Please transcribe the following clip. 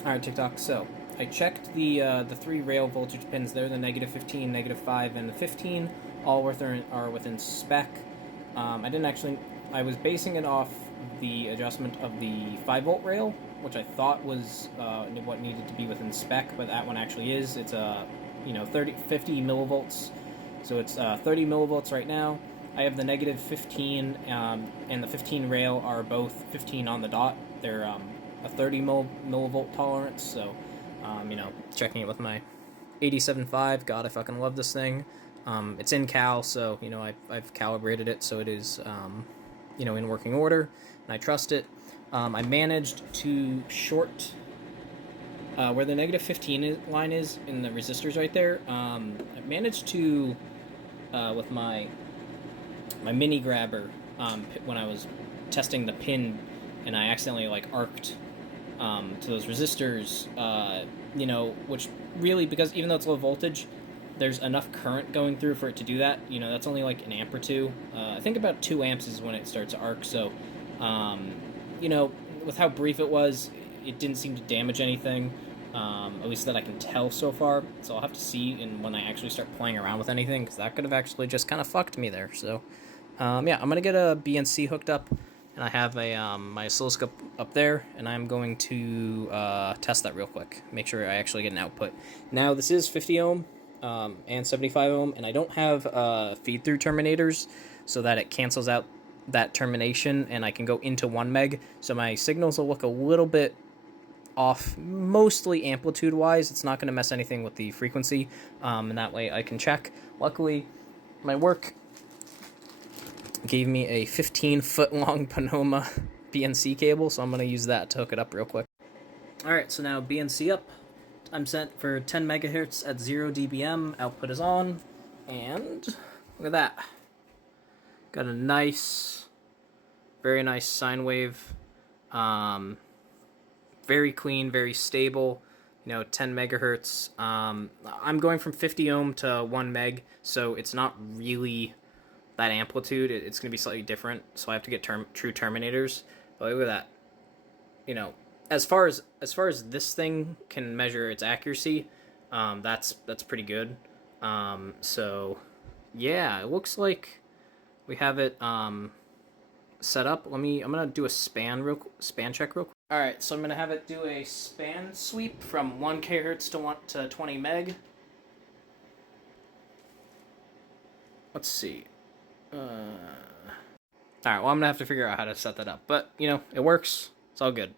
Alright, TikTok, so I checked the three rail voltage pins there, the negative 15, negative 5, and the 15, all are within spec. I didn't actually, I was basing it off the adjustment of the 5 volt rail, which I thought was what needed to be within spec, but that one actually is. It's 50 millivolts, so it's 30 millivolts right now. I have the negative 15 and the 15 rail are both 15 on the dot. They're a 30 millivolt tolerance, so checking it with my 87.5. God, I fucking love this thing. It's in cal, so I've calibrated it so it is in working order, and I trust it. I managed to short where the negative 15 line is in the resistors right there. I managed to with my mini grabber when I was testing the pin, and I accidentally arced to those resistors. Which really, because even though it's low voltage, there's enough current going through for it to do that. That's only like an amp or two. I think about 2 amps is when it starts to arc. So, with how brief it was, it didn't seem to damage anything. At least that I can tell so far. So I'll have to see when I actually start playing around with anything, because that could have actually just kind of fucked me there. So, I'm gonna get a BNC hooked up, and I have a my oscilloscope up there, and I'm going to test that real quick. Make sure I actually get an output. Now this is 50 ohm and 75 ohm, and I don't have feed through terminators so that it cancels out that termination, and I can go into 1 meg. So my signals will look a little bit off, mostly amplitude wise. It's not going to mess anything with the frequency, and that way I can check. Luckily, my work gave me a 15-foot long Panoma BNC cable, so I'm going to use that to hook it up real quick. Alright, so now BNC up. I'm set for 10 megahertz at 0 dBm. Output is on, and look at that. Got a very nice sine wave. Very clean, very stable. 10 megahertz. I'm going from 50 ohm to 1 meg, so it's not really that amplitude. It's going to be slightly different, so I have to get true terminators. But look at that. As far as this thing can measure its accuracy, that's pretty good. So yeah, it looks like we have it set up. I'm gonna do a span check real quick. All right, so I'm gonna have it do a span sweep from 1 kHz to 20 meg. Let's see. All right, well, I'm gonna have to figure out how to set that up, but it works. It's all good.